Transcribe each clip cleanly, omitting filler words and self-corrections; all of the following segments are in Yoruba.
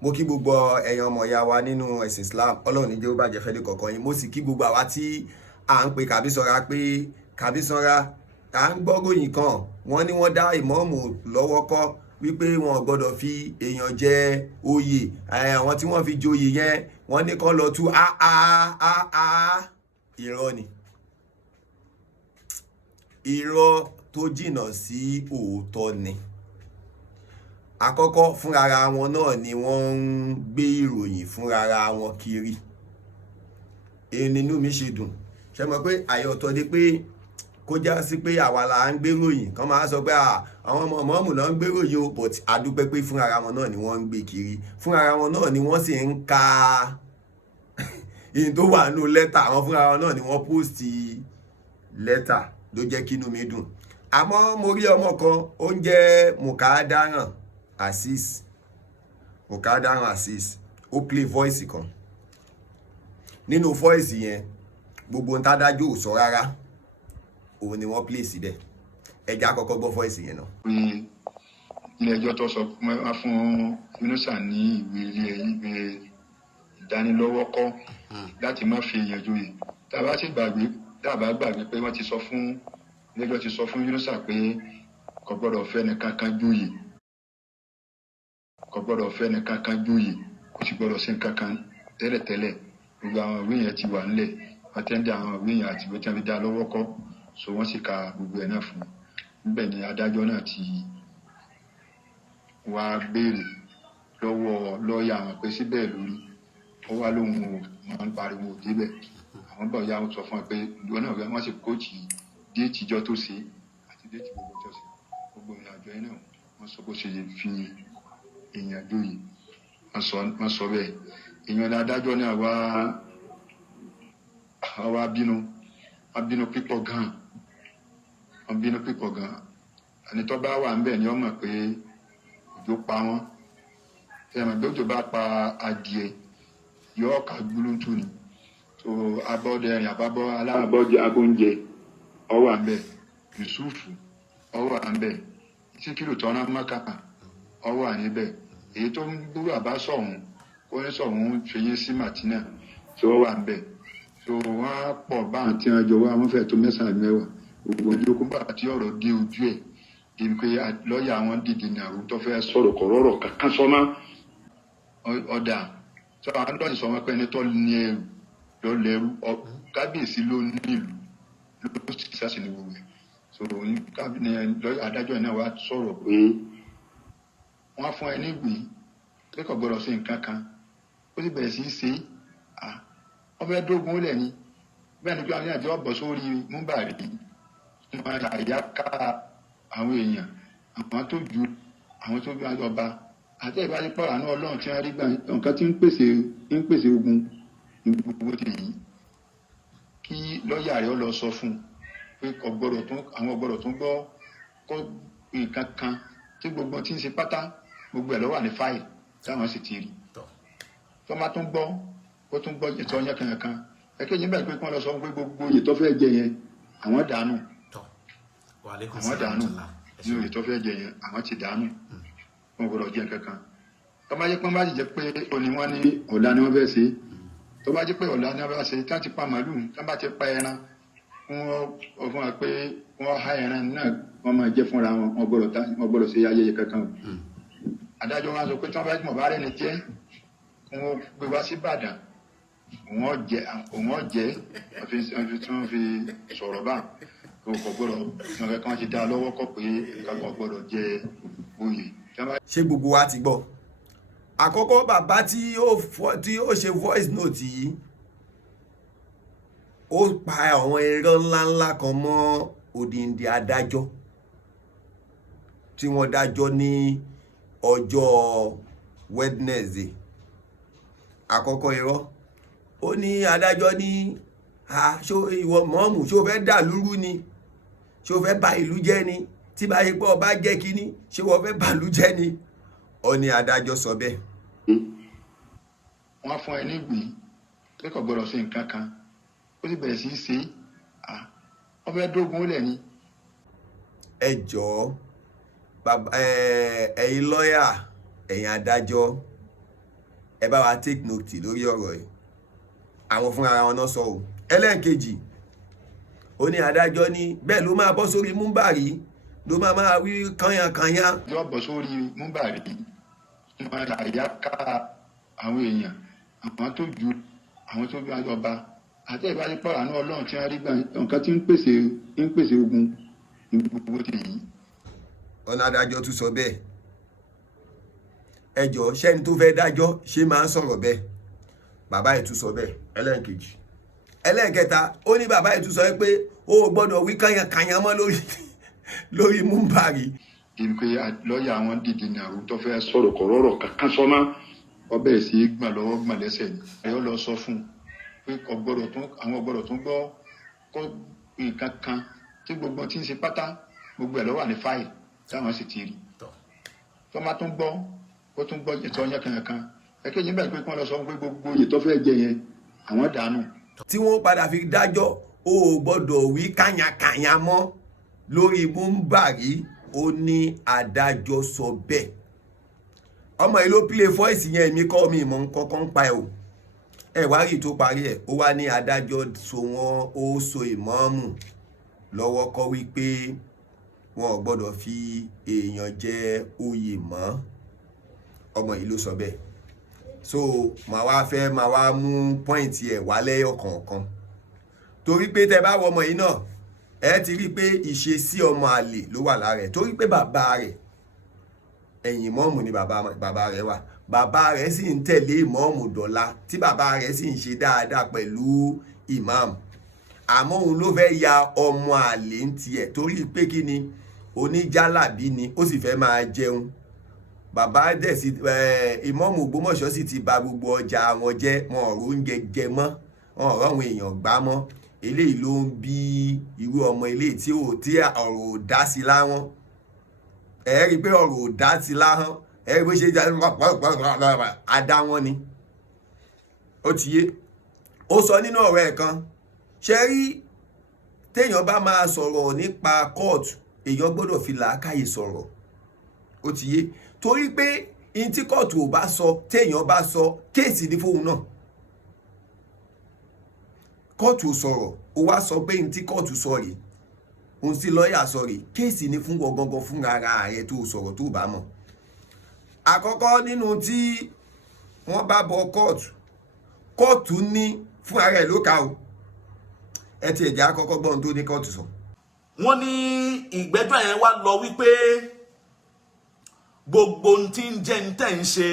mo kí gbogbo ẹ̀yin ọmọ ìyá wa nínú ẹ̀sìn Islam Ọlọ́run ní jẹ́ ó bàjẹ́ fẹ́lẹ́ kọ̀ọ̀kan yín. Mo sì kí gbogbo àwa tí à ń pe Kàbísọ́ra pé Kàbísọ́ra à ń gbọ́ ròyìn kan wọ́n ní wọ́n dá ìmọ̀ọ́mù lọ́wọ́ kọ́ wípé wọn ò gbọ́dọ̀ fi èèyàn jẹ oyè àwọn tí wọ́n fi joyè yẹn wọ́n ní kán lọ tú irọ́ ni, irọ́ tó jìnnà sí òótọ́ ni. Àkọ́kọ́ fúnrara wọn náà ni wọ́n ń gbé ìròyìn fúnrara wọn kiri. Inú mi ṣe dùn ṣe mọ̀ pé àyọ̀tọ̀ ni pé kó já sí pé àwa la ń gbé ròyìn kan máa sọ pé àwọn ọmọ mọ́ọ̀mù náà ń gbé ròyìn o, but a dúpẹ́ pé fúnrara wọn náà ni wọ́n ń gbé kiri, fúnrara wọn náà ni wọ́n sì ń ka ìyìn tó wà nínú lẹ́tà, àwọn fúnrara wọn náà ni wọ́n post lẹ́tà, ló jẹ́ kí inú mi dùn. Àmọ́ mo rí ọmọ kan ó ń jẹ́ Mukadaran Azeez ó play voice kan. Nínú voice yẹn gbogbo ń tádájú ò sọ rárá, òun ni wọ́n play síbẹ̀. Ẹ jẹ́ á kọ́kọ́ gbọ́ voice yẹn náà. Ilé ẹjọ́ tó sọ fún Yunusa ní ìwé ìdánilọ́wọ́kọ́ láti má fi èèyàn joyè. Tá bá gbàgbé pé wọ́n ti sọ fún ilé ẹjọ́ ti sọ fún Yunusa pé kò gbọ́dọ̀ fẹ́ ẹnìkankan joyè, kò gbọ́dọ̀ fẹ́ ẹnìkankan joyè, kò sì gbọ́dọ̀ sí nǹkankan tẹ́lẹ̀tẹ́lẹ̀. Gbogbo àwọn ìwé yẹn ti wà nílẹ̀, wọ́n tẹ́ndẹ̀ àwọn ìwé yẹn àti ìwé tí wọ́n fi dá lọ́wọ́ kọ́, so wọ́n sì ka gbogbo ẹ̀ náà fún un. Níbẹ̀ ni adájọ́ náà ti wá béèrè lọ́wọ́ lọ́ọ̀yà àwọn pé síbẹ̀ lórí, ó wá lóhun ò máa ń pariwo débẹ̀. Àwọn bọ̀ ya sọ fún ẹ pé ìwọ náà wọ́n sì kóòtì déètì ìjọ tó ṣe àti déètì gbogbo tó ṣe. Gbogbo ìrìnàjò yẹn náà wọ́n sọ bó ṣe fi èèyàn joyè, wọ́n sọ bẹ́ẹ̀. Èèyàn adájọ́ náà wá bínú pípọ̀ gan-an. Wọ́n bínú pípọ̀ gan-an. Ẹni tó bá wà ńbẹ̀ ni ó mọ̀ pé òjò pa wọ́n. Ẹ̀mọ̀ bí òjò bá pa adìẹ yóò ká gbúlúntù ni. So abọ́dẹrìn àbábọ́ aláàbọ̀jẹ agbóúnjẹ ó wà ńbẹ̀. Yusufu ó wà ńbẹ̀. Síkírù tọ́ná mọ́kà ó wà níbẹ̀. Èyí tó ń gbúrò àbá sọ̀hún ó ní sọ̀hún fèyí sí Martina tí ó wà ńbẹ̀. So wọ́n á pọ̀ báwọn tí wọ́n jọ wá wọ́n fẹ́ tó 9-10. Gbogbo ìjókòó bá tí ọ̀rọ̀ dé ojú ẹ̀ di pé lọ́ọ̀yà wọn dìde ní àrùn tó fẹ́ sọ̀rọ̀ kọ̀rọ̀rọ̀ kankan sọ́mọ́ ọ̀dà tó àwọn lọ́ọ̀yà sọ wọn pé ẹni tó ní ẹrù lọ lẹ́rú kábíyèsí ló ní ìlú ló sì sàṣì ní gbogbo ẹ̀. So adájọ́ náà wá sọ̀rọ̀ pé wọ́n fún ẹ nígbì pé kò gbọ́dọ̀ sí nǹkan kan ó sì bẹ̀rẹ̀ sí í ṣe ọbẹ̀ dógún ó lẹ̀ ní bẹ́ẹ̀ ni pé àwọn àjọ ọ̀bọ̀ sórí múbàrí wọn àyàká àwọn èèyàn àwọn tó ju àwọn tó bí ọba àti ìbáṣepọ̀ àánú Ọlọ́run tí wọ́n rí gbà nǹkan tí ń pèsè ogun ní gbogbo ti yìí kí lọ́ọ̀yà rẹ̀ ó lọ sọ fún un pé àwọn ọgbọ́dọ̀ tó gbọ́ kó nǹkan kan tí gbogbo tí ń ṣe pátá gbogbo ẹ̀ ló wà ní fáìlì táwọn sì ti rí tó má tún gbọ́ ó tún gbọ́ ètò ọyàn kankan ẹ̀kejì ń bẹ̀rẹ̀ pé kí wọ́n lọ sọ pé gbogbo oyè tó fẹ́ jẹ yẹn àwọn dànù ní oyè tó fẹ́ jẹ yẹn àwọn ti dànù wọn gbọ́dọ̀ jẹ kankan. Tó bá jẹ́ pé wọ́n bá jẹ́ pé òní wọ́n ní ọ̀la ni wọ́n fẹ́ ṣe, tó bá jẹ́ pé ọ̀la ni wọ́n fẹ́ ṣe tí wọ́n ti pa màálù tí wọ́n bá ti pa ẹran fún wọn pé wọ́n há ẹran náà wọ́n máa jẹ́ fúnra wọn, wọ́n gbọ́dọ̀ ṣe ayẹyẹ kankan. Adájọ́ wọn sọ pé tí wọ́n bá mọ̀ bá rẹ̀ ní jẹ́ wọ́n gbé wá sí Ìbàdàn òun jẹ́ tí wọ́n fi sọ̀rọ̀ bá kò gbọ́dọ̀ ìwọ̀n kan ti dá lọ́wọ́ kọ́ pé kankan gbọ́dọ̀ jẹ oyè. Ṣé gbogbo wa ti gbọ́? Àkọ́kọ́ bàbá tí ó ṣe voice note yìí ó pa àwọn irọ́ ńláńlá kan mọ́ odindi adájọ́ tí wọ́n dájọ́ ní ọjọ́ Wednesday. Àkọ́kọ́ irọ́ ó ní adájọ́ ní ìwọ mọ́ọ̀mù ṣó fẹ́ dà lúrú ni, ṣó fẹ́ bà ìlú jẹ́ ni, tí bá yẹ pé ọba jẹ́ kínní ṣé wọ́n fẹ́ bà ìlú jẹ́ ni. Ó ní adájọ́ sọ bẹ́ẹ̀. Wọ́n fún ẹ nígbì pé kò gbọ́dọ̀ sí nǹkan kan ó sì bẹ̀rẹ̀ sí í ṣe ọbẹ̀ dógún ó lẹ̀ ni. Ẹ jọ̀ọ́ ẹ̀yin lọ́ọ̀yà ẹ̀yin adájọ́ ẹ bá wa take note lórí ọ̀rọ̀ yìí àwọn fúnra wọn náà sọ o. ẹlẹ́ẹ̀kejì ó ní adájọ́ ní bẹ́ẹ̀ ló máa bọ́ sórí múmbàrí ló máa wí kányánkányá. yóò bọ́ sórí múmbàrí wọn àyà ká àwọn èèyàn àwọn tó ju àwọn tó bí ọba àti ìbáṣepọ̀ àánú ọlọ́run tí wọ́n rí gbà nǹkan tí ń pèsè ogun ní gbogbo ti yìí. ọ̀nà adájọ́ tún sọ bẹ́ẹ̀ ẹjọ́ sẹ́ni tó fẹ́ dájọ́ ṣé máa ń sọ̀rọ̀ bẹ́ẹ̀ bàbá ẹ̀ tún sọ bẹ́ẹ̀ ẹlẹ́ẹ̀kejì. ẹlẹ́ẹ̀kẹta ó ní bàbá ẹ̀ tún sọ pé ó gbọ́dọ̀ wí kányánkányá mọ́ lórí múmbàrí. ìpè lọ́ọ̀yà àwọn dìde ní àrùn tó fẹ́ sọ̀rọ̀ kọ̀rọ̀rọ̀ kankan sọ́mọ́ ọbẹ̀ sí gbọ̀n lọ́wọ́ gbọ̀n lẹ́sẹ̀ ni ẹ̀yọ́ lọ sọ fún un pé àwọn ọgbọ́dọ̀ tún gbọ́ kó nǹkan kan tí gbogbo tí ń ṣe pátá gbogbo ẹ̀ ló wà ní fáìlì táwọn sì ti rí tó má tún gbọ́ ó tún gbọ́ ètò ọyàn kankan ẹ̀kejì bẹ́ẹ̀ pé kí wọ́n lọ sọ pé gbogbo èyí tó fẹ́ jẹ yẹn àwọn dànù. tí wọ́n padà fi dájọ́ ó gbọ́dọ̀ wí kányánkányá mọ́ lórí múmbàrí ó ní adájọ́ sọ bẹ́ẹ̀. ọmọ yìí ló play voice yẹn èmi kọ́ mi ìmọ̀ nǹkan pa ẹ̀ o ẹ wá rí tó parí ẹ̀ ó wá ní adájọ́ so wọ́n ó so ìmáàmù lọ́wọ́ kọ́ wípé wọn ò gbọ́dọ̀ fi èèyàn jẹ oyè mọ́ ọmọ yìí ló sọ bẹ́ẹ̀. so màá wá mú pọ́ìntì ẹ̀ wá lẹ́yọ̀ kọ̀ọ̀kan torí pé tẹ bá wọ ọmọ yìí náà ẹ ti rí pé ìṣesí ọmọ àlè ló wà lára ẹ̀ torí pé bàbá rẹ̀ ẹ̀yìn ìmáàmù ni bàbá rẹ̀ wà bàbá rẹ̀ sì ń tẹ̀lé ìmáàmù dọ̀la tí bàbá rẹ̀ sì ń ṣe dáadáa pẹ̀lú ìmáàmù àmọ́ òun ló fẹ́ ya ọmọ àlè ń tiẹ̀ torí pé kí ni oníjàlábí ni ó sì fẹ́ máa jẹun bàbá dẹ̀ sí ìmáàmù Ògbómọ̀ṣọ́ sì ti bà gbogbo ọjà wọn jẹ́ wọn ò róúnjẹ jẹ mọ́ wọn ò ráwọn èèyàn gbá mọ́ eléyìí ló ń bí irú ọmọ eléyìí tí ọ̀rọ̀ ò dá sí láwọn ẹ rí i pé ọ̀rọ̀ ò dá sí láhán ẹ rí i bó ṣe àdá wọn ni ó ti yé ó sọ nínú ọ̀rọ̀ ẹ̀ kan ṣe rí téèyàn bá máa sọ̀rọ̀ nípa kóòtù èèyàn gbọ́dọ̀ fi làákàyè sọ̀rọ̀ ó ti yé torí pé in tí kóòtù ò bá sọ téèyàn bá sọ kéèsì ní fóun náà kóòtù sọ̀rọ̀ ó wá sọ pé in tí kóòtù sọ rèé òun sí lọ́ọ̀yà sọ rèé kéèsì ní fún gangan fún ara rẹ̀ tó sọ̀rọ̀ tó bá mọ̀ àkọ́kọ́ nínú tí wọ́n bá bọ kóòtù ní fún ara ẹ̀ ló kà ó ẹ ti ẹ̀jẹ̀ àkọ́kọ́ gbọ́n tó ní kóòtù sọ. wọ́n ní ìgbẹ́jọ́ yẹn wá lọ wípé gbogbo ohun tí ń jẹ́ ń tẹ̀ ń ṣe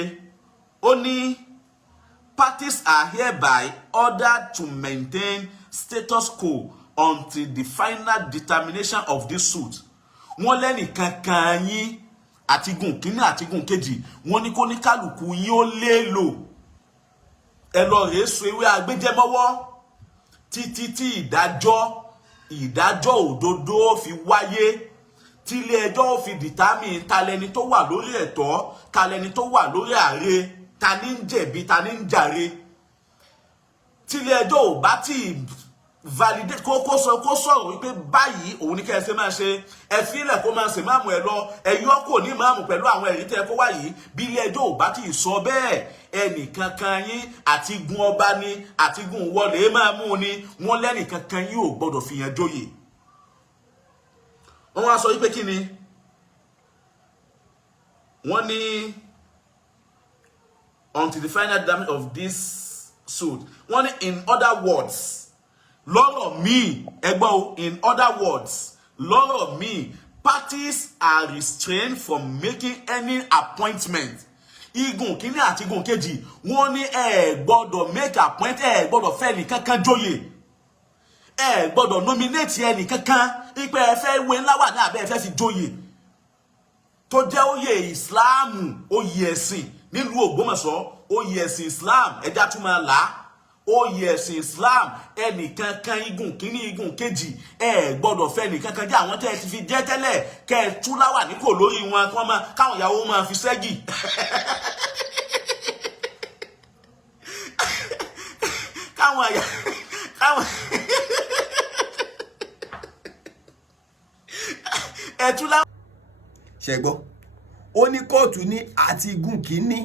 ó ní parties are hereby ordered to maintain status quo until the final determination of this suit. wọ́n lẹ́nìkankan yín àtigún kínní àtigún kejì wọ́n ní kó ní kálukú yín ó léèlò ẹ lọ rèé so ewé agbẹjẹmọ́wọ́ títí tí ìdájọ́ òdodo fi wáyé tí ilé ẹjọ́ ó fi determine talẹni tó wà lórí ẹ̀tọ́ talẹni tó wà lórí àre ta ní ń jẹ̀bi ta ní ń jàre tí ilé ẹjọ́ ò bá tí validate kó sọ̀rọ̀ wípé báyìí òun ní kẹ́ ẹ ṣe máa ṣe ẹ fílẹ̀ kó máa ṣe máàmù ẹ lọ ẹ yọ kò ní máàmù pẹ̀lú àwọn ẹ̀rí tẹ́ kó wá yìí bí ilé ẹjọ́ ò bá tí ì sọ bẹ́ẹ̀ ẹnìkankan yín àti gun ọba ni àti gun wọlé máa mú ni wọ́n lẹ́nìkankan yín ò gbọ́dọ̀ fìyàn jóyè. wọ́n wá sọ wípé kí ni wọ́n ní until the final damage of this suit wọ́n ní in other words lọ́rọ̀ míì ẹgbọ́n o in other words lọ́rọ̀ míì parties are restrained from making any appointment igun kínní àti igun kejì wọ́n ní ẹ gbọ́dọ̀ make appoint ẹ gbọ́dọ̀ fẹ́ nìkankan jóyè ẹ gbọ́dọ̀ nominate ẹnìkankan ipe ẹ fẹ́ wé ńlá wà ní abẹ́ ẹ fẹ́ fi jóyè tó jẹ́ oyè ìsìláàmù oyè ẹ̀sìn nílùú Ògbómọ̀ṣọ́ oyè ẹ̀sìn Islam ẹja tún máa là á oyè ẹ̀sìn Islam ẹnìkankan igun kínní igun kejì ẹ gbọ́dọ̀ fẹ́ nìkankan jẹ́ àwọn tẹ́ ẹ ti fi jẹ́ tẹ́lẹ̀ kẹ́ ẹ tú láwà ní kò lórí wọn kí wọ́n máa káwọn ìyàwó máa fi ṣẹ́gì káwọn ẹ tú láwà. ṣẹgbọ́ ó ní kóòtù ní àti igun kínní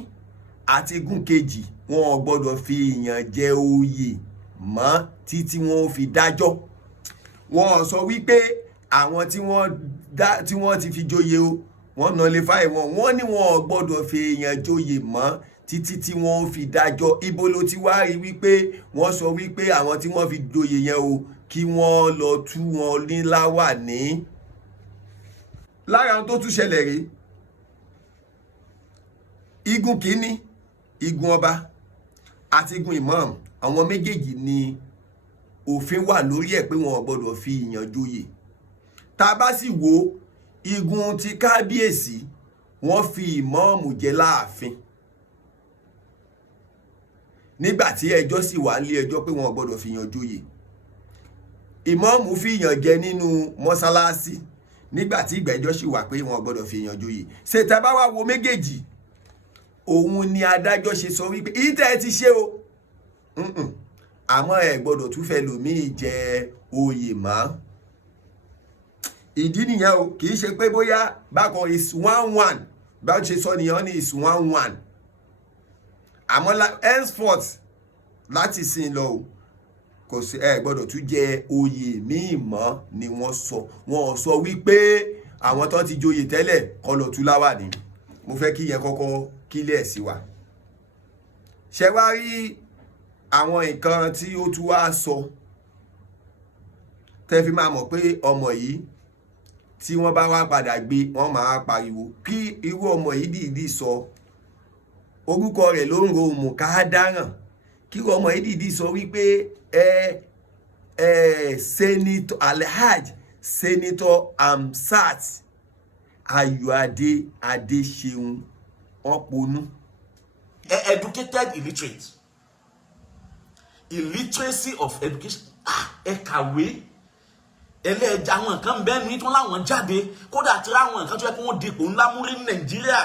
àti igun kejì wọn ò gbọ́dọ̀ fi ìyàn jẹ oyè mọ́ títí wọn ò fi dájọ́. Wọ́n sọ wípé àwọn tí wọ́n ti fi joyè o wọ́n nullify wọ́n ní wọn ò gbọ́dọ̀ fi ìyàn joyè mọ́ títí tí wọ́n ò fi dájọ́. Ibo ló ti wá rí wípé wọ́n sọ wípé àwọn tí wọ́n fi joyè yẹn o kí wọ́n lọ tú wọn ní láwàní. Lára ohun tó tún ṣẹlẹ̀ rí, igun kìíní, igun ọba àti igun imam, àwọn méjèèjì ni òfin wà lórí ẹ̀ pé wọn ò gbọ́dọ̀ fi ìyàn joyè. Tá bá sì wo igun ti kábíyèsí, wọ́n fi ìmáàmù jẹ láàfin nígbàtí ẹjọ́ sì wà nílé ẹjọ́ pé wọn ò gbọ́dọ̀ fi ìyàn joyè. Ìmáàmù fi ìyàn jẹ nínú mọ́sálásí nígbàtí ìgbẹ́jọ́ sì wà pé wọn ò gbọ́dọ̀ fi ìyàn joyè. Ṣé tá bá wá wo méjèèjì, òun ni adájọ́ ṣe sọ wípé ìtẹ́ ti ṣe o àmọ́ ẹ gbọ́dọ̀ tún fẹ́ lòmíì jẹ oyè mọ́. Ìdí nìyẹn o, kì í ṣe pé bóyá bákan is 1-1 bá ṣe sọ nìyẹn ní is 1-1 àmọ́ henceforth láti sin lọ o kò sí ẹ gbọ́dọ̀ tún jẹ oyè míì mọ́ ni wọ́n sọ. Wọ́n sọ wípé àwọn tó ti joyè tẹ́lẹ̀ kó lọ tú láwàní. Mo fẹ́ kí yẹn kọ́kọ́ kílẹ̀ sí wa. Ṣé wá rí àwọn nǹkan tí ó tún wá sọ tẹ́ fi máa mọ̀ pé ọmọ yìí tí wọ́n bá wá padà gbé wọ́n máa pariwo kí irú ọmọ yìí dìídì sọ orúkọ rẹ̀ ló ń ro mùkádáràn, kí ọmọ yìí dìídì sọ wípé Senator Alhaj Senator Hamzat Ayọ̀adé Adéṣeun ọ̀pọ̀nú. Educated illiterate, illiteracy of education. Ẹ kàwé ẹlẹ́ẹ̀jà àwọn nǹkan bẹ́ẹ̀ ní tí wọ́n láwọn jáde kódà tí láwọn nǹkan tó yẹ kí wọ́n dipò ńlá múrí ní Nàìjíríà.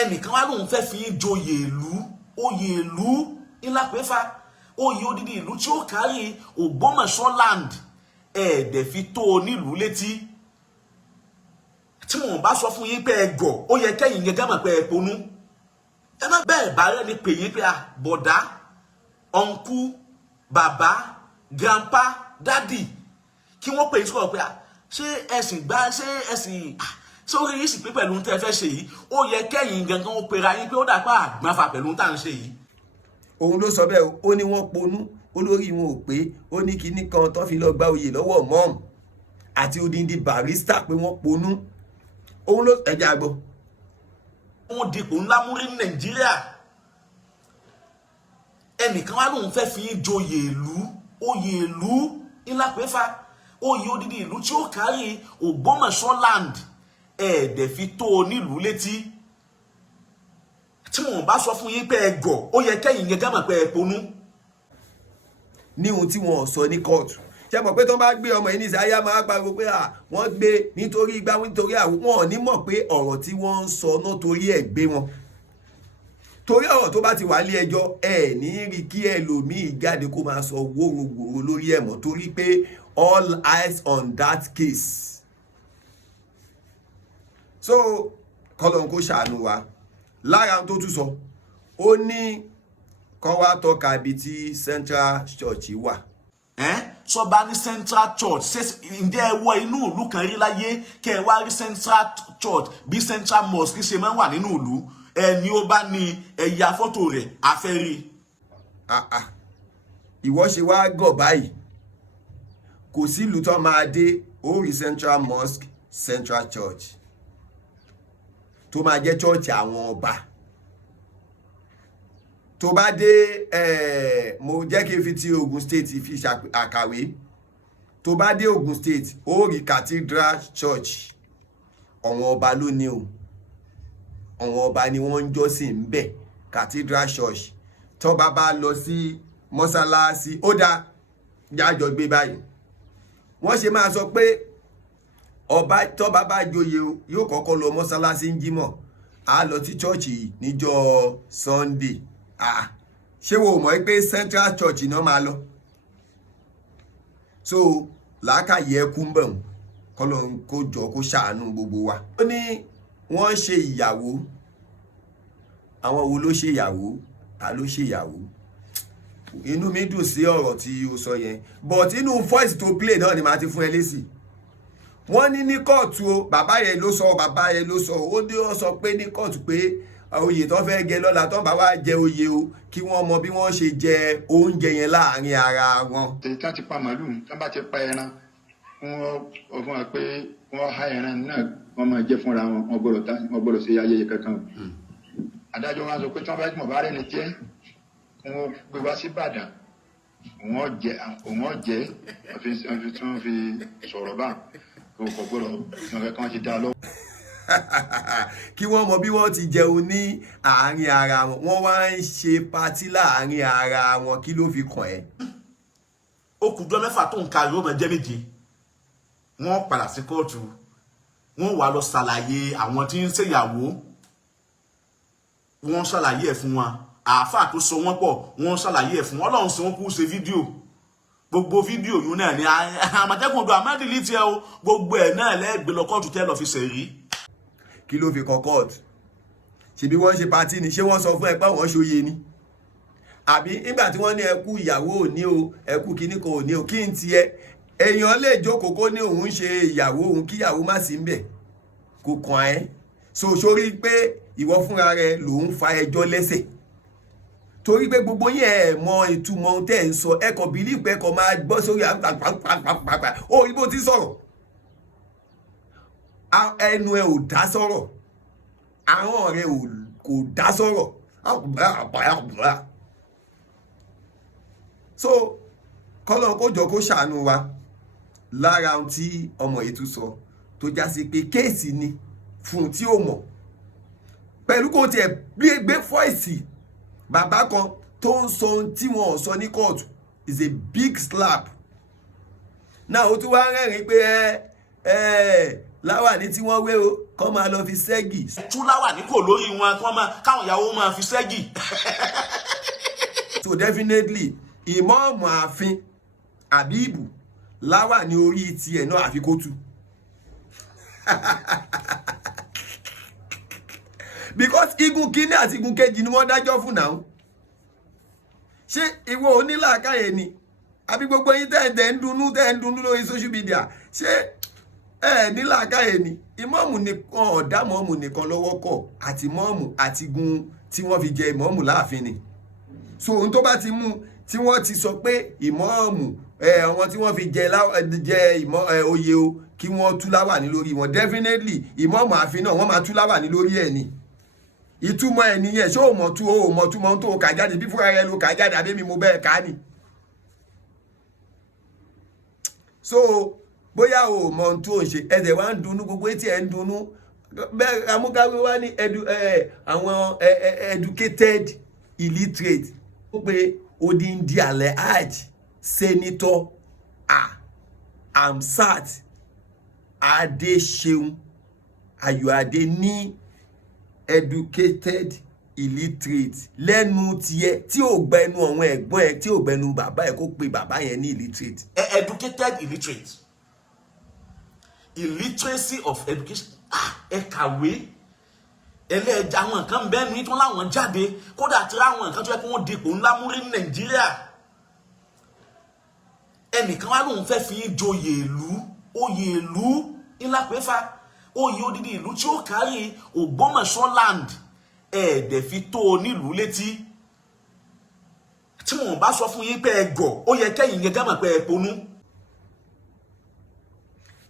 Ẹnìkan wá lóun fẹ́ fi joyè ìlú, oyè ìlú ńlá pẹ́fà, oyè odidi ìlú tí ó kárí Ògbómọ̀ṣọ́ land, ẹ̀ẹ́dẹ̀ fi tó o nílùú létí. Tí wọ́n bá sọ fún yín pé ẹ gọ̀, ó yẹ kẹ́yìn gẹ́gẹ́ mọ̀ pé ẹ ponú. Ẹ má bẹ́ẹ̀ bá rẹ́ ni pè yín pé bọ̀dá, ọ̀nkú, bàbá, grandpa, daddy, kí wọ́n pè yín sọ̀rọ̀ pé ṣé ẹ̀sìn gbá, ṣé ẹ̀sìn sórí yìí sì pé pẹ̀lú tẹ́ ẹ fẹ́ ṣe yìí, ó yẹ kẹ́yìn gangan ó pera yín pé ó dàpá àgbọ̀nfà pẹ̀lú tá à ń ṣe yìí. Òun ló sọ bẹ́ẹ̀, ó ní wọ́n ponú, olórí wọn ò pé, ó ní kinní kan tó fi lọ gba oyè lọ́wọ́ mọ́ọ̀mù àti odindi barista pé wọ́n ponú. Òun ló ẹ̀jẹ̀ àgbọ̀. Wọ́n dipò ńlá múrí ní Nàìjíríà. Ẹnìkan wá lóun fẹ́ fi joyè ìlú, oyè ìlú ńlá pẹ́fà, oyè odidi ìlú tí ó kárí Ògbómọ̀ṣọ́ land, ẹ̀ẹ́dẹ̀ fi tó o nílùú létí. Tí wọ́n bá sọ fún yín pé ẹ gọ̀, ó yẹ kẹ́yìn gẹ́gẹ́ mọ̀ pé ẹ ponú. Ní ohun tí wọ́n sọ ní kóòtù, ṣe mọ̀ pé tó bá gbé ọmọ yìí ní ìsáyà máa pariwo pé wọ́n gbé nítorí igbá nítorí àwọn, wọn ò ní mọ̀ pé ọ̀rọ̀ tí wọ́n ń sọ náà torí ẹ̀ gbé wọn. Torí ọ̀rọ̀ tó bá ti wà ní ẹjọ́ ẹ̀ ní rí kí ẹlòmíì jáde kó máa sọ wóróworó lórí ẹ̀ mọ́ torí pé all eyes on that case. So kọ́lọ́n kó ṣàánú wa. Lára tó tún sọ, ó ní kọ́ wá tọ́ka ibi tí Central Church wà. Sọ bá ní Central Church, ǹjẹ́ ẹ wọ inú ìlú kan rí láyé kẹ́ ẹ wá rí Central Church bí Central Mosque ṣe máa ń wà nínú ìlú? Ẹni ó bá ní ẹ̀yà fọ́tò rẹ̀ afẹ́rí. Ìwọ ṣe wá gọ̀ báyìí, kò sí ìlú tó máa dé ó rí Central Mosque, Central Church tó máa jẹ́ church àwọn ọba. Tó bá dé mo jẹ́ kí n fi ti Ogun State fi àkàwé. Tó bá dé Ogun State ó rí Cathedral Church, àwọn ọba ló ní o, àwọn ọba ni wọ́n ń jọ́sìn ń bẹ̀, Cathedral Church. Tó bá bá lọ sí mọ́sálásí, ó dá jájọ gbé báyìí. Wọ́n ṣe máa sọ pé ọba tó bá bá joyè yóò kọ́kọ́ lọ mọ́sálásí ń jímọ̀, á lọ sí chọ́ọ̀chì níjọ́ Sunday. Ṣé wo mọ̀ pé Central Church náà máa lọ? So làákàyè ẹkún bẹ̀ wọ́n kọ́lọ́n kó jọ kó ṣàánú gbogbo wa. Ó ní wọ́n ṣe ìyàwó àwọn wo ló ṣèyàwó, ta ló ṣèyàwó. Inú mi dùn sí ọ̀rọ̀ tí o sọ yẹn, but inú voice tó play náà ni màá ti fún ẹ lésì. Wọ́n ní kóòtù o, bàbá yẹn ló sọ ó ní ó sọ pé ní kóòtù pé oyè tó fẹ́ jẹ lọ́la tó bá wá jẹ oyè o, kí wọ́n mọ bí wọ́n ṣe jẹ oúnjẹ yẹn láàrin ara wọn. èyí tí wọ́n ti pa màálùú tí wọ́n bá ti pa ẹran wọ́n fún wa pé wọ́n há ẹran náà wọ́n máa jẹ fúnra wọn, wọ́n gbọ́dọ̀ ṣe ayẹyẹ kankan. adájọ́ wọn sọ pé tí wọ́n bá mọ̀ bá rẹ̀ ní jẹ́ wọ́n gbé wá sí Ìbàdàn òun jẹ́ wọ́n fi sọ̀rọ̀ bá kò gbọ́dọ̀ ìsìnkú kan ti dá lọ́wọ́. Kí wọ́n mọ bí wọ́n ti jẹun ní àárín ara wọn, wọ́n wá ń ṣe patí láàárín ara wọn, kí ló fi kàn ẹ́. Ó kù ọjọ́ mẹ́fà tó ń ka yóò máa jẹ́ méje. Wọ́n padà sí kóòtù, wọ́n wá lọ ṣàlàyé àwọn tí ń ṣèyàwó, wọ́n ṣàlàyé ẹ̀ fún wọn. Àáfà tó so wọ́n pọ̀, wọ́n ṣàlàyé ẹ̀ fún wọn. Ọlọ́run sì wọ́n kú ṣe fídíò. Gbogbo fídíò yìí náà ni Àmọ̀tẹ́kùn odò àmọ́dìlì tiẹ̀ o, gbogbo ẹ̀ náà lẹ́gbẹ̀ẹ́ lọ kóòtù tẹ́ lọ fi ṣẹ̀rí. Kí ló fi kọ court? Ṣebí wọ́n ṣe patí ni, ṣé wọ́n sọ fún ẹ pé wọ́n ṣoye ni? Àbí nígbà tí wọ́n ní ẹkú ìyàwó òní o, ẹkú kíní kan òní o, kí n tiẹ̀ èèyàn lè jókòó kó ní òun ṣe ìyàwó òun kí ìyàwó má sí ńbẹ̀, kò kàn ẹ́. So sórí pé ìwọ fúnra rẹ ló ń fa ẹjọ́ lẹ́sẹ̀, torí pé gbogbo yín ẹ mọ ìtumọ̀ tẹ́ ń sọ, ẹ kàn believe pé kàn máa gbọ́ sórí àpapàpàpàpà ó ibo ti sọ̀rọ̀, ẹnu ẹ ò dá sọ̀rọ̀, ahọ́n rẹ kò dá sọ̀rọ̀. So kọ́lọ́n kó jọ kó ṣàánú wa. Lára ohun tí ọmọ yìí tún sọ tó já sí pé kéèsì ni fún tí ó mọ̀, pẹ̀lú kó tiẹ̀ gbé fọ́ìsì bàbá kan tó ń sọ ohun tí wọ́n sọ ní kóòtù is a big slap. Náà ó tún wá rẹ́rìn pé láwàní tí wọ́n wé o kọ́ máa lọ fi ṣẹ́gì. Tú láwàní kò lórí wọn káwọn ìyàwó máa fi ṣẹ́gì. So definitely ìmọ̀ọ́mù ààfin Àbíbù láwàní orí tiẹ̀ náà àfi kó tú. Because igun kíní àti igun kejì ni wọ́n dájọ́ fún náà. Ṣé ìwọ onílàákàyè ni? Àbí gbogbo yín tẹ́ ń dunnú lórí social media, ṣé nílàákàyè ni? Ìmọ̀ọ́mù nìkan ọ̀dá mọ̀ọ́mù nìkan lọ́wọ́ kọ̀, àti mọ̀ọ́mù àti gun tí wọ́n fi jẹ ìmọ̀ọ́mù láàfin ni. So ohun tó bá ti mú tí wọ́n ti sọ pé ìmọ̀ọ́mù àwọn tí wọ́n fi jẹ oyè o kí wọ́n tú láwàní lórí wọn, definitely ìmọ̀ọ́mù ààfin náà wọ́n máa tú láwàní lórí ẹ̀ ni. Ìtumọ̀ ẹ̀ nìyẹn, ṣé o mọ̀ túmọ̀ tó kà jáde bí fúnra rẹ ló kà jáde àbí mi mo bẹ́ẹ̀ ká ni. So bóyá o mọ̀ ohun tó ń ṣe ẹsẹ̀ wá ń dunnú, gbogbo etí ẹ̀ ń dunnú. Bẹ́ẹ̀ amúgáwé wá ní àwọn educated illiterate ó pé odindi Alhaji Senator Hamzat Adéṣeun Ayọ̀adé ní educated illiterate lẹ́nu tiẹ̀ tí ò gbẹnu àwọn ẹ̀gbọ́n ẹ̀ tí ò gbẹnu bàbá ẹ̀ kó pe bàbá yẹn ní illiterate. Educated illiterate, illiteracy of education. Ẹ kàwé ẹlẹ́ẹ̀jà àwọn nǹkan bẹ́ẹ̀ ní tí wọ́n láwọn jáde, kódà tí láwọn nǹkan tó yẹ kí wọ́n dipò ńlá mú rí ní Nàìjíríà. Ẹnìkan wá lóun fẹ́ fi joyè ìlú, oyè ìlú ńlá pé fa oyè odidi ìlú tí ó kárí Ògbómọ̀ṣọ́ land, ẹ̀ẹ́dẹ̀ fi tó o nílùú létí. Tí wọ́n bá sọ fún yín pé ẹ gọ̀, ó yẹ kẹ́yìn gẹ́gẹ́ mọ̀ pé ẹ ponú.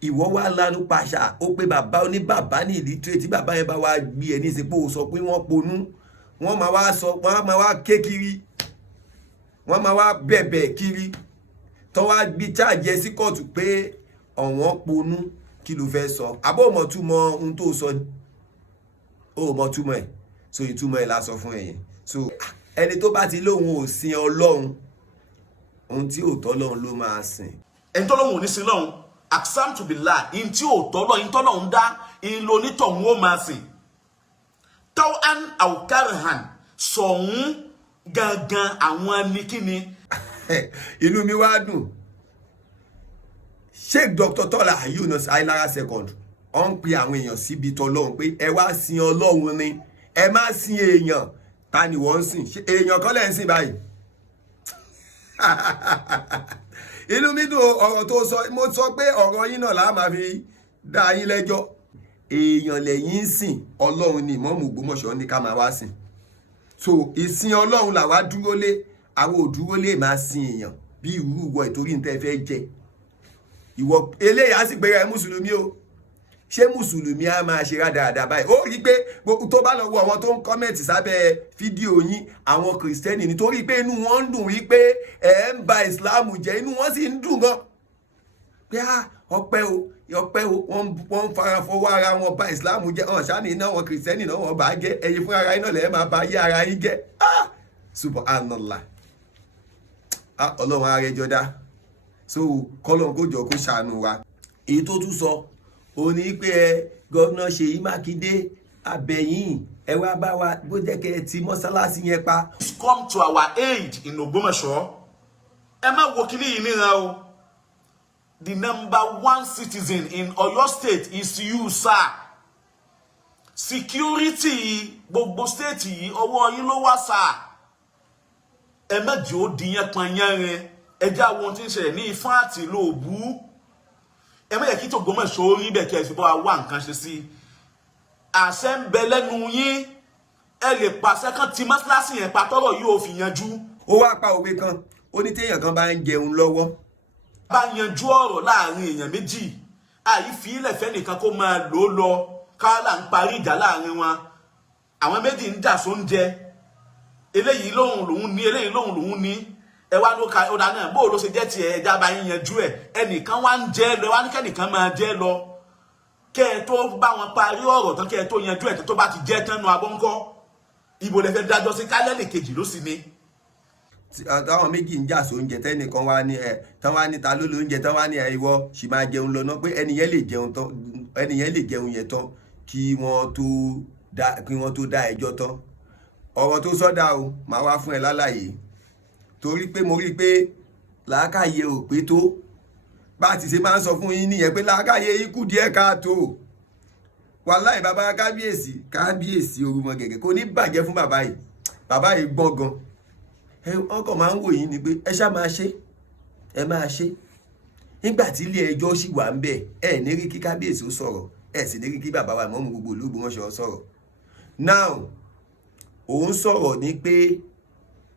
Ìwọ wá lánú pàṣà ó pé bàbá oníbàbá ní illiterate, tí bàbá yẹn bá wá gbé ẹ ní ìsìnkú ó sọ pé wọ́n ponú, wọ́n máa wá ké kiri, wọ́n máa wá bẹ̀bẹ̀ kiri, tó wá gbé charge sí kóòtù pé ọ̀wọ́n ponú. Kí ló fẹ́ sọ? Àbó mọ̀ túmọ̀ ohun tó sọ ni, ó mọ̀ túmọ̀ ẹ̀. So ìtumọ̀ ẹ̀ la sọ fún ẹ̀yẹn. So ẹni tó bá ti lóhun ò sin Ọlọ́run, ohun tí ò tọ́ lọ́run ló máa sìn. Ẹni tó lóhun ò ní sin lọ́run, aksam to be lie, in tí ò tọ́ lọ́run, in tọ́lọ́run dá, in lo nítọ̀hún ó máa sìn. Tawan àwòkárìhàn sọ̀hún gangan àwọn ní kíni. Inú mi wá dùn. Sheikh Dr. Tola Yunus Ailara second ó ń pe àwọn èèyàn síbi tọ́lọ́run pé ẹ wá sin Ọlọ́run ni, ẹ má sin èèyàn. ta ni wọ́n ń sìn èèyàn kan lẹ́ ń sìn báyìí inú mi dùn ọ̀rọ̀ tó sọ mo sọ pé ọ̀rọ̀ yín náà la máa fi dá yín lẹ́jọ́ èèyàn lẹ́yìn ń sìn ọlọ́run ni ìmọ̀ọ́mù Ògbómọ̀ṣọ́ ní ká máa wá sìn so ìsìn ọlọ́run làwa dúró lé àwọn òdúró lè máa sin èèyàn bí irú ìwọ ìtorí ní tẹ́ fẹ́ jẹ ìwọ eléyà sì gbéra mùsùlùmí o ṣé mùsùlùmí á máa ṣe rádaràdà báyìí ó rí pé tó bá lọ wo àwọn tó ń kọ́mẹ̀tì sábẹ́ fídíò yín àwọn kìrìsìtẹ́nì nítorí pé inú wọn ń dùn rí pé ẹ̀ ń ba ìsìláàmù jẹ́ inú wọn sì ń dùn gan pé ọpẹ́ o wọ́n ń fara fọwọ́ ara wọn ba ìsìláàmù jẹ́ ọ̀n ṣáà ní iná wọn kìrìsìtẹ́nì náà wọ́n bá jẹ́ ẹ̀yin fún ara iná lẹ́ẹ̀ máa bá yé ara yín jẹ́ subhanallah ọlọ́run arẹjọ dá so kọ́lọ́n kó jọ kó ṣàánú wa èyí tó tún sọ ó ní pé gọ́vnà Ṣèyí Mákindé abẹ́yìn ẹ wá bá wa bó jẹ́ kẹ́ ẹ ti mọ́sálásí yẹn pa. Come to our aid in Ògbómọ̀ṣọ́ ẹ má wo kíní yìí níran o the #1 citizen in Oyo State is you sir security gbogbo state yìí ọwọ́ yín ló wá sir ẹ má jẹ́ ó dìyẹn panyẹ́rin ẹ jẹ́ àwọn tí ń ṣẹlẹ̀ ní Ifá àti Ìlú-Òbú ẹ má yẹ kí t'Ògbómọ̀ṣọ́ orí bẹ̀ kí ẹ fi bá wa wá nǹkan ṣe sí àṣẹ ń bẹ lẹ́nu yín ẹ lè pàṣẹ kan tí mọ́ṣáláṣí yẹn pa tọ́rọ̀ yóò fi yanjú. ó wá pa òwe kan ó ní téèyàn kan bá ń jẹun lọ́wọ́. bá yanjú ọ̀rọ̀ láàrin èèyàn méjì àyífi ilẹ̀ fẹ́nìkan kó máa lò ó lọ káàlà ń parí ìjà láàrin wọn àwọn méjì ń jà sóúnjẹ eléyìí lòun ní ẹ wá ló ka ọ̀dà náà bó ló ṣe jẹ́ tiẹ̀ ẹja bá yín yanjú ẹ̀ ẹnìkan wá ń jẹ́ lọ wá ní kẹ́nìkan máa jẹ́ lọ kẹ́ ẹ tó bá wọn parí ọ̀rọ̀ tán kẹ́ ẹ tó yanjú ẹ̀ tó bá ti jẹ́ tán nu abọ́ńkọ́ ibo lẹ fẹ́ dájọ́ sí kálẹ́lì kejì ló sì ní. táwọn méjì ń jà sóúnjẹ tẹ́nìkan wá ní tán wá ní ta ló lóúnjẹ tán wá ní ìwọ sì máa jẹun lọ náà pé ẹnìyẹn lè jẹun yẹn tán kí wọ́n tó dá ẹjọ́ tán ọ̀rọ̀ tó sọ́dà o máa wá fún ẹ lálàyé torí pé mo rí pé làákàyè ò pé tó bá ti ṣe máa ń sọ fún yín nìyẹn pé làákàyè yín kù díẹ̀ káàtó wàláì bàbá kábíyèsí orúmọ gẹ̀gẹ̀ kò ní bàjẹ́ fún bàbá yìí gbọ́n gan ọkọ̀ máa ń wò yín ni pé ẹ ṣá máa ṣe ẹ máa ṣe nígbà tí ilé ẹjọ́ sì wà ń bẹ̀ ẹ ní rí kí kábíyèsí ó sọ̀rọ̀ ẹ sì ní rí kí bàbá wa ìmọ̀ọ́mù gbogbo ìlú Ògbómọ̀ṣọ́ sọ̀rọ̀ now òun sọ̀rọ̀ ní pé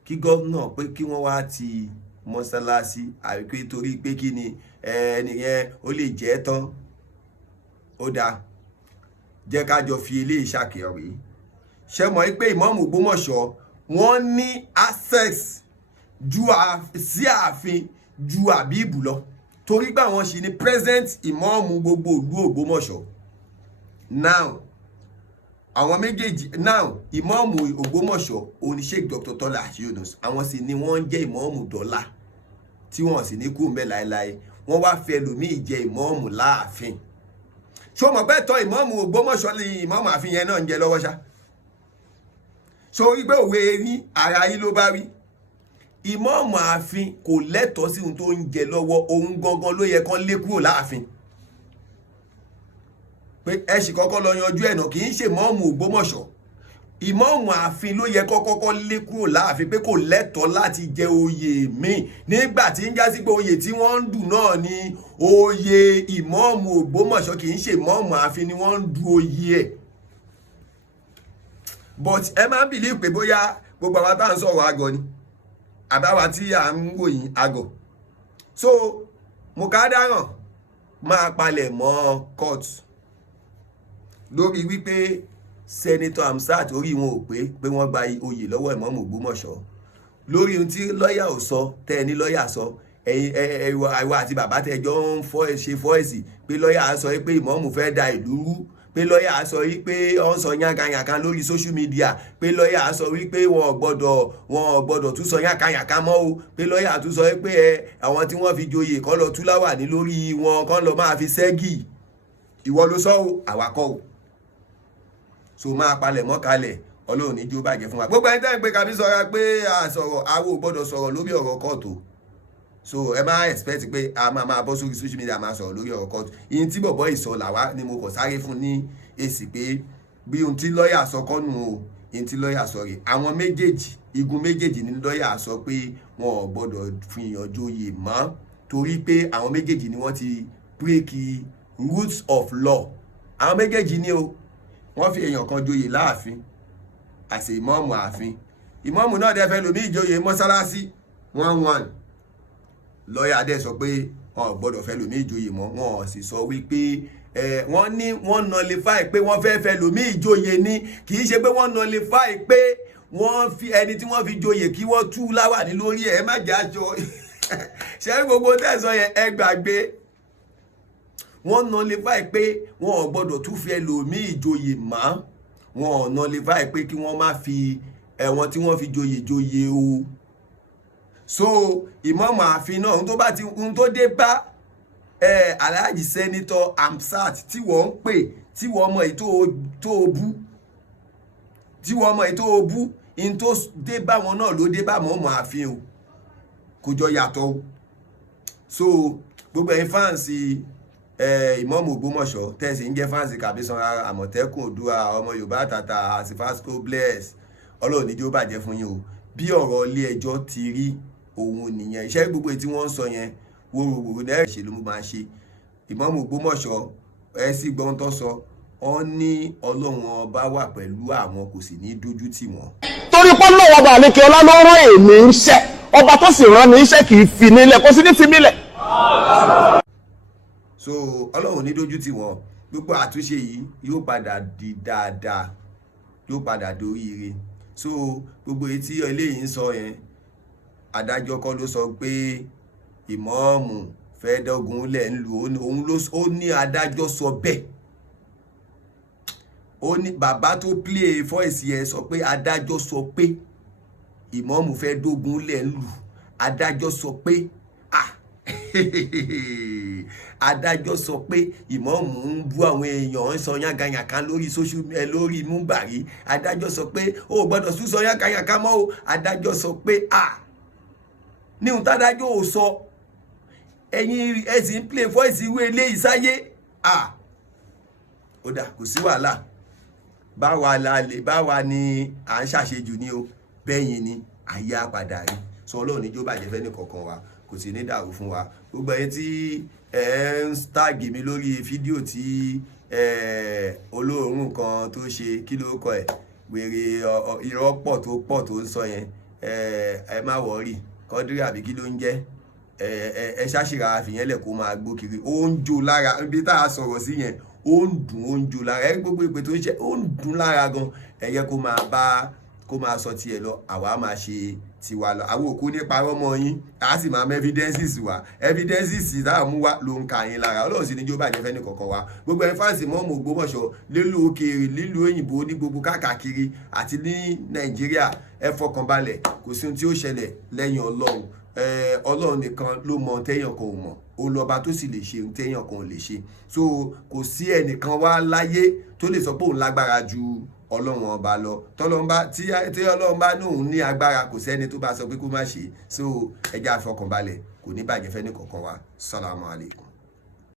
kí gómìnà pé kí wọ́n wá ti mọ́sálásí àríkú torí pé kí ni ẹnìyẹn ó lè jẹ́ tán ó dáa jẹ́ ká jọ fi eléyìí ṣàkíyọ̀rí ṣe mọ̀ pé ìmọ̀ọ́mù Ògbómọ̀ṣọ́ wọ́n ní access sí ààfin ju Àbíbù lọ torí pé àwọn sì ni present ìmọ̀ọ́mù gbogbo ìlú Ògbómọ̀ṣọ́ now àwọn méjèèjì now ìmọ̀ọ́mù Ògbómọ̀ṣọ́ òní Sheikh Dr. Tola Yunus àwọn sì ni wọ́n ń jẹ́ ìmọ̀ọ́mù dọ́là tí wọ́n sì ní kú mbẹ́ láéláé wọ́n wá fẹ́ lòmíì jẹ́ ìmọ̀ọ́mù láàfin ṣó mọ̀ pé tọ́ ìmọ̀ọ́mù Ògbómọ̀ṣọ́ lè ìmọ̀ọ́mù àfin yẹn náà ń jẹ lọ́wọ́ ṣá so wípé òwe ní ara yìí ló bá wí ìmọ̀ọ́mù àfin kò lẹ́tọ̀ọ́ sí ohun tó ń jẹ lọ́wọ́ ohun gangan ló yẹ kán lé kúrò láàfin pé ẹ sì kọ́kọ́ lọ yanjú ẹ̀nà kì í ṣe ìmọ̀ọ́mù Ògbómọ̀ṣọ́ ìmọ̀ọ́mù àfin ló yẹ kọ́kọ́ lé kúrò láàfin pé kò lẹ́tọ̀ọ́ láti jẹ oyè míì nígbà tí ń jásí pé oyè tí wọ́n ń dù náà ni oyè ìmọ̀ọ́mù Ògbómọ̀ṣọ́ kì í ṣe ìmọ̀ọ́mù àfin ni wọ́n ń dù oyè ẹ̀ but ẹ máa ń believe pé bóyá gbogbo àwa tá à ń sọ̀rọ̀ àgọ̀ ni àbáwa tí à ń wòyìn àgọ̀ so Mukadaran máa palẹ̀ mọ́ court lórí wípé Senator Hamzat orí wọn ò pé wọ́n gba oyè lọ́wọ́ ìmọ̀ọ́mù Ògbómọ̀ṣọ́ lórí ohun tí lọ́ọ̀yà ò sọ tẹ́ ẹ ní lọ́ọ̀yà sọ àwa àti bàbá tẹjọ́ ń ṣe fọ́ẹ̀sì pé lọ́ọ̀yà sọ pé ìmọ̀ọ́mù fẹ́ da ìlú rú pé lọ́ọ̀yà sọ wípé ó ń sọ yánkanyànkan lórí social media pé lọ́ọ̀yà sọ wípé wọn ò gbọ́dọ̀ tún sọ yánkanyànkan mọ́ o pé lọ́ọ̀yà tún sọ wípé àwọn tí wọ́n fi joyè kán lọ tú láwàní lórí wọn kán lọ máa fi ṣẹ́gì ìwọ ló sọ o àwakọ̀ o so máa palẹ̀ mọ́ kalẹ̀ Ọlọ́run ní jó bàjẹ́ fún wa gbogbo ẹni tẹ́ ń pè kàbí sọ́ra pé àsọ̀rọ̀ àwọn ò gbọ́dọ̀ sọ̀rọ̀ lórí ọ̀rọ̀ kóòtù so ẹ máa expect pé a máa bọ́ sórí social media máa sọ̀rọ̀ lórí ọ̀rọ̀ kóòtù ìyẹn tí bọ̀bọ̀ ìsọ làwa ni mo kàn sáré fún ní èsì pé bí ohun tí lọ́ọ̀yà sọ kọ́nù o ní tí lọ́ọ̀yà sọ rè àwọn méjèèjì igun méjèèjì ní lọ́ọ̀yà sọ pé wọn ò gbọ́dọ̀ fi èèyàn joyè mọ́ torí pé àwọn méjèèjì ni wọ́n ti break rules of law àwọn méjèèjì ni o wọ́n fi èèyàn kan joyè láàfin àṣẹ ìmọ̀ọ́mù ààfin ìmọ̀ọ́mù náà dẹ́ fẹ́ lómi ìjòyè mọ́sálásí 1-1 lọ́ọ̀yà dẹ́ sọ pé wọn ò gbọ́dọ̀ fẹ́ lómi ìjòyè mọ́ wọn ò sì sọ wípé wọ́n ní wọ́n nullify pé wọ́n fẹ́ lómi ìjòyè ní kì í ṣe pé wọ́n nullify pé wọ́n fi ẹni tí wọ́n fi joyè kí wọ́n tú láwàní lórí ẹ̀ má jà jọ ṣe gbogbo tẹ̀sán yẹn ẹ gbàgbé wọ́n nullify pé wọn ò gbọ́dọ̀ tún fi ẹlòmíì ìjòyè mọ́ wọn ò nullify pé kí wọ́n má fi ẹ̀wọ̀n tí wọ́n fi joyè o so ìmọ̀ọ́mù ààfin náà ohun tó dé bá Alhaji Senator Hamzat tí wọ́n ń pè tí wọ́n mọ̀ èyí tó bú tí wọ́n mọ̀ èyí tó bú in tó dé bá wọn náà ló dé bá mọ̀ọ́mù ààfin o kò jọ yàtọ̀ o so gbogbo ẹ̀yin fáǹsì ìmọ̀ọ́mù Ògbómọ̀ṣọ́ tẹ̀sí ń jẹ́ fáǹsì Kàbísọ́lá Àmọ̀tẹ́kùn Oòduà ọmọ Yorùbá àtàtà àsìfásitò bless Ọlọ́run ní jó bàjẹ́ fún yín o bí ọ̀rọ̀ ilé ẹjọ́ ti rí òun nìyẹn iṣẹ́ gbogbo tí wọ́n ń sọ yẹn wòròwòrò náà ṣe ló máa ṣe ìmọ̀ọ́mù Ògbómọ̀ṣọ́ ẹ sì gbọ́n tó sọ ọ ní Ọlọ́run ọba wà pẹ̀lú àwọn kò sì ní dójú tì wọ́n. torí pé lọ́wọ́ ọba àlékè ọlá ló rán èmi iṣẹ́ ọba tó sì rán mi iṣẹ́ kì í fi nílẹ̀ kó sì ní fi mílẹ̀. so Ọlọ́run ní dójú tì wọ́n gbogbo àtúnṣe yìí yóò padà di dáadáa yóò padà dorí ire so gbogbo èyí tí eléyìí ń sọ yẹn adájọ́ kọ́ ló sọ pé ìmọ̀ọ́mù fẹ́ dọ́gun lẹ̀ ń lu òun ló ó ní adájọ́ sọ bẹ́ẹ̀ ó ní bàbá tó play voice yẹn sọ pé adájọ́ sọ pé ìmọ̀ọ́mù fẹ́ dọ́gun lẹ̀ ń lu adájọ́ sọ pé adájọ́ sọ pé ìmọ̀ọ́mù ń bú àwọn èèyàn ń sọ yángayànká lórí social media lórí múbàrí adájọ́ sọ pé ó gbọ́dọ̀ sún sọ yángayànká mọ́ o adájọ́ sọ pé níhun tádájọ́ ò sọ ẹ̀yin ẹ̀sìn ń play voice ìwé eléyìí sáyé ó dà kò sí wàhálà báwa ni à ń ṣàṣejù ní o bẹ́yìn ni àyè àpàdà rí sọ Ọlọ́run níjó bàjẹ́ fẹ́ ní kọ̀ọ̀kan wa kò sì ní dàrú fún wa gbogbo ẹ̀yin tí ń tag mi lórí fídíò tí olóòórùn kan tó ṣe kí ló kọ ẹ̀ wèrè irọ́ pọ̀ tó ń sọ yẹn ẹ má wọ̀ọ́rì Kọ́dírì àbí kí ló ń jẹ́ ẹ ṣáṣìra àfihàn lẹ̀ kó máa gbó kiri ó ń jó lára ibi tá a sọ̀rọ̀ sí yẹn ó ń jó lára ẹ gbogbo ìpè tó ń ṣe ó ń dùn lára gan ẹ yẹ kó máa sọ tiẹ̀ lọ àwa máa ṣe tiwa lọ àwọn òkú ní parọ́ mọ́ yín a sì máa mọ evidences wa evidences táwọn mú wá ló ń ka yín lára Ọlọ́run sì ní jó bàjẹ́ fẹ́ ní kọ̀ọ̀kan wa gbogbo ẹ̀ fáǹsì mọ́ọ̀mù Ògbómọ̀ṣọ́ lílo òkèèrè lílo òyìnbó ní gbogbo káàkiri àti ní Nàìjíríà ẹ fọkànbalẹ̀ kò sí ohun tí ó ṣẹlẹ̀ lẹ́yìn Ọlọ́run Ọlọ́run nìkan ló mọ téèyàn kan ò mọ̀ olọba tó sì lè ṣe téèyàn kan ò lè ṣe so kò sí ẹnìkan wá láyé tó lè sọ pé òun lágbára ju Ọlọ́run ọba lọ tí Ọlọ́run bá ní òun ní agbára kò sẹ́ni tó bá sọ pé kó má ṣe so ẹjẹ́ àfọkànbalẹ̀ kò ní bàjẹ́ fẹ́ ní kọ̀ọ̀kan wa. Salamu alaikum.